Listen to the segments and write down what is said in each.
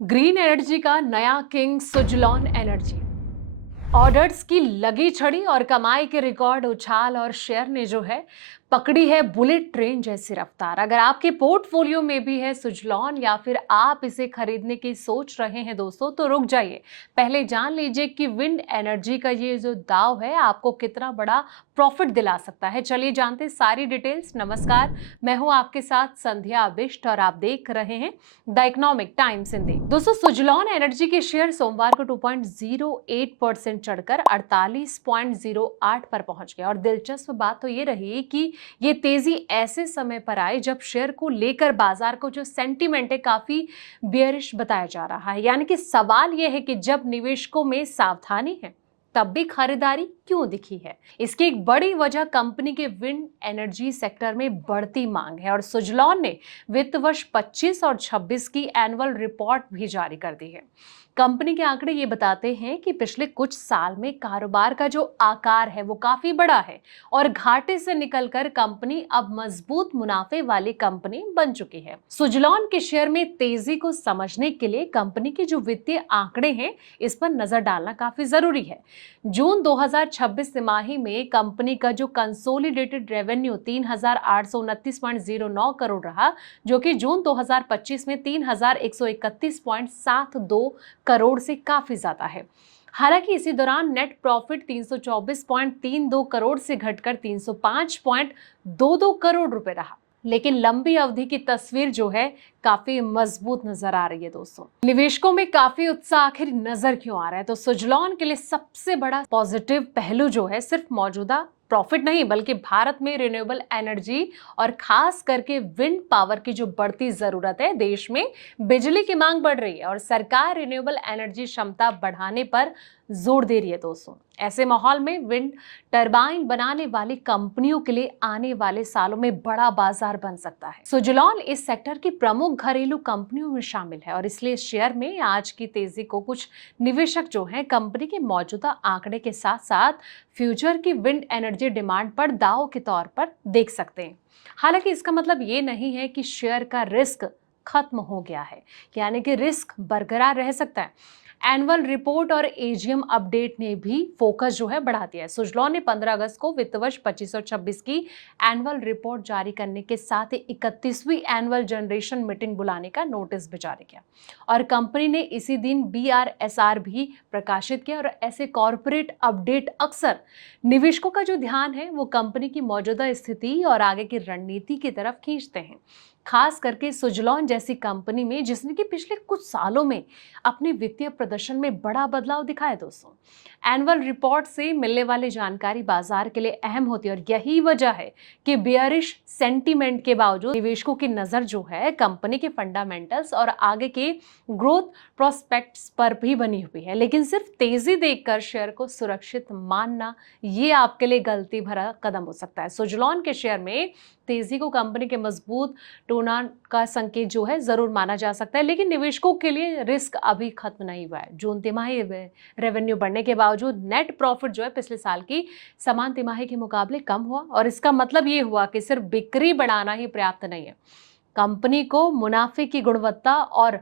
Green energy का नया king Suzlon energy. Orders की लगी छड़ी और कमाई के रिकॉर्ड उछाल और शेयर ने जो है पकड़ी है बुलेट ट्रेन जैसी रफ्तार। अगर आपके पोर्टफोलियो में भी है सुजलॉन या फिर आप इसे खरीदने की सोच रहे हैं दोस्तों, तो रुक जाइए। पहले जान लीजिए कि विंड एनर्जी का ये जो दाव है आपको कितना बड़ा प्रॉफिट दिला सकता है। चलिए जानते हैं सारी डिटेल्स। नमस्कार, मैं हूं आपके साथ संध्या बिष्ट और आप देख रहे हैं द इकोनॉमिक टाइम्स हिंदी। दोस्तों, सुजलॉन एनर्जी के शेयर सोमवार को 2.08% चढ़कर 48.08 पर पहुंच गया। और दिलचस्प बात तो ये रही कि ये तेजी ऐसे समय पर आई जब शेयर को लेकर बाजार को जो सेंटीमेंट है काफी बियरिश बताया जा रहा है। यानी कि सवाल यह है कि जब निवेशकों में सावधानी है तब भी खरीदारी क्यों दिखी है। इसकी एक बड़ी वजह कंपनी के विंड एनर्जी सेक्टर में बढ़ती मांग है। और सुजलॉन ने वित्त वर्ष 25 और 26 की एनुअल रिपोर्ट भी जारी कर दी है। कंपनी के आंकड़े ये बताते हैं कि पिछले कुछ साल में कारोबार का जो आकार है वो काफी बड़ा है और घाटे से निकलकर कंपनी अब मजबूत मुनाफे वाली कंपनी बन चुकी है। सुजलॉन के शेयर में तेजी को समझने के लिए कंपनी के जो वित्तीय आंकड़े हैं इस पर नजर डालना काफी जरूरी है। जून 2026 तिमाही में कंपनी का जो कंसोलिडेटेड रेवेन्यू 3,829.09 करोड़ रहा, जो कि जून 2025 में 3,131.72 करोड़ से काफी ज्यादा है। हालांकि इसी दौरान नेट प्रॉफिट 324.32 करोड़ से घटकर 305.22 करोड़ रुपए रहा। लेकिन लंबी अवधि की तस्वीर जो है काफी मजबूत नजर आ रही है दोस्तों। निवेशकों में काफी उत्साह आखिर नजर क्यों आ रहा है, तो सुजलॉन के लिए सबसे बड़ा पॉजिटिव पहलू जो है सिर्फ मौजूदा प्रॉफिट नहीं बल्कि भारत में रिन्यूएबल एनर्जी और खास करके विंड पावर की जो बढ़ती जरूरत है। देश में बिजली की मांग बढ़ रही है और सरकार रिन्यूएबल एनर्जी क्षमता बढ़ाने पर जोर दे रही है दोस्तों। ऐसे माहौल में विंड टरबाइन बनाने वाली कंपनियों के लिए आने वाले सालों में बड़ा बाजार बन सकता है। सुजलॉन इस सेक्टर की प्रमुख घरेलू कंपनियों में शामिल है और इसलिए शेयर में आज की तेजी को कुछ निवेशक जो हैं कंपनी के मौजूदा आंकड़े के साथ साथ फ्यूचर की विंड एनर्जी डिमांड पर दाव के तौर पर देख सकते हैं। हालांकि इसका मतलब ये नहीं है कि शेयर का रिस्क खत्म हो गया है, यानी कि रिस्क बरकरार रह सकता है। एनुअल रिपोर्ट और एजीएम अपडेट ने भी फोकस जो है बढ़ा दिया है। सुजलॉन ने 15 अगस्त को वित्त वर्ष 25 और 26 की एनुअल रिपोर्ट जारी करने के साथ ही 31वीं एनुअल जनरेशन मीटिंग बुलाने का नोटिस भी जारी किया और कंपनी ने इसी दिन बीआरएसआर भी प्रकाशित किया। और ऐसे कॉर्पोरेट अपडेट अक्सर निवेशकों का जो ध्यान है वो कंपनी की मौजूदा स्थिति और आगे की रणनीति की तरफ खींचते हैं, खास करके सुजलॉन जैसी कंपनी में जिसने कि पिछले कुछ सालों में अपने वित्तीय प्रदर्शन में बड़ा बदलाव दिखाया दोस्तों। एनुअल रिपोर्ट से मिलने वाली जानकारी बाजार के लिए अहम होती है और यही वजह है कि बेयरिश सेंटीमेंट के बावजूद निवेशकों की नजर जो है कंपनी के फंडामेंटल्स और आगे के ग्रोथ प्रोस्पेक्ट्स पर भी बनी हुई है। लेकिन सिर्फ तेजी देखकर शेयर को सुरक्षित मानना ये आपके लिए गलती भरा कदम हो सकता है। सुजलॉन के शेयर में तेजी को कंपनी के मजबूत टोनान का संकेत जो है जरूर माना जा सकता है, लेकिन निवेशकों के लिए रिस्क अभी खत्म नहीं हुआ है। जून तिमाही रेवेन्यू बढ़ने के बावजूद नेट प्रॉफिट जो है पिछले साल की समान तिमाही के मुकाबले कम हुआ और इसका मतलब ये हुआ कि सिर्फ बिक्री बढ़ाना ही पर्याप्त नहीं है। कंपनी को मुनाफे की गुणवत्ता और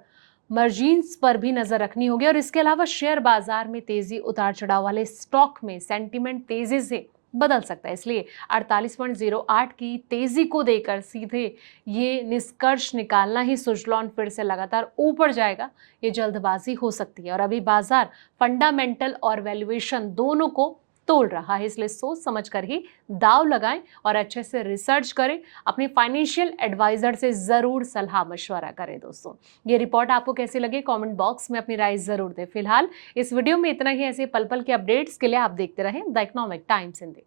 मार्जिन्स पर भी नजर रखनी होगी। और इसके अलावा शेयर बाजार में तेजी उतार चढ़ाव वाले स्टॉक में सेंटीमेंट तेजी से बदल सकता है। इसलिए 48.08 की तेजी को देकर सीधे ये निष्कर्ष निकालना ही सुजलॉन फिर से लगातार ऊपर जाएगा, ये जल्दबाजी हो सकती है। और अभी बाजार फंडामेंटल और वैल्यूएशन दोनों को तोल रहा है, इसलिए सोच समझकर ही दाव लगाएं और अच्छे से रिसर्च करें। अपने फाइनेंशियल एडवाइजर से जरूर सलाह मशवरा करें दोस्तों। ये रिपोर्ट आपको कैसी लगी कमेंट बॉक्स में अपनी राय जरूर दें। फिलहाल इस वीडियो में इतना ही। ऐसे पल पल के अपडेट्स के लिए आप देखते रहें द इकोनॉमिक टाइम्स हिंदी।